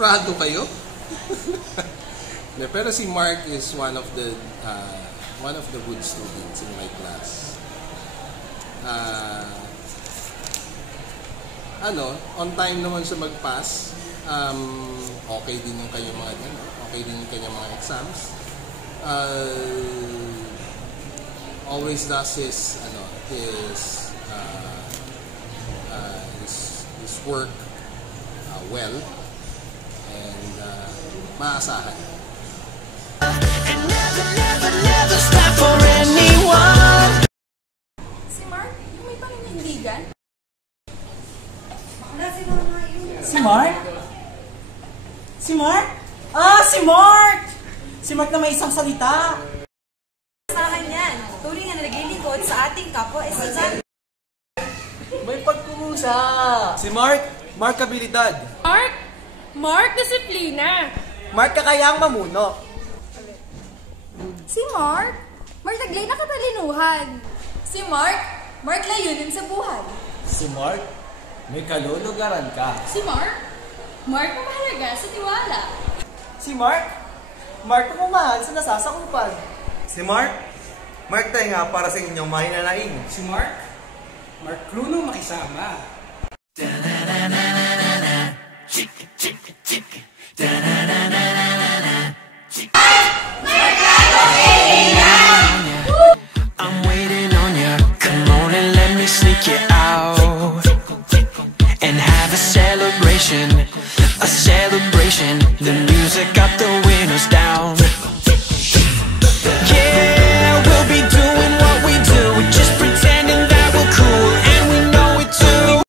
Sigurado kayo? Pero si Mark is one of the good students in my class. On time naman siya mag-pass. Okay din yung kanyang mga exams. Always does his work well, and maasahan. Si Mark, yung may paninindigan? Si Mark? Si Mark? Ah, si Mark! Si Mark na may isang salita. Asahan yan. Tuloy na naglilingkod sa ating kapwa estudyante. May pagkurusa. Si Mark, Mark abilidad. Mark disiplina. Mark kakayaang mamuno. Si Mark naglay na katalinuhan. Si Mark layunin sa buhay. Si Mark, may kalulugaran ka. Si Mark mahalaga sa tiwala. Si Mark pumamahal sa nasasakupan. Si Mark tayo nga para sa inyong mahinanaing. Si Mark krunong makisama. Da na na na na na, chicka chicka chicka, da na na na na.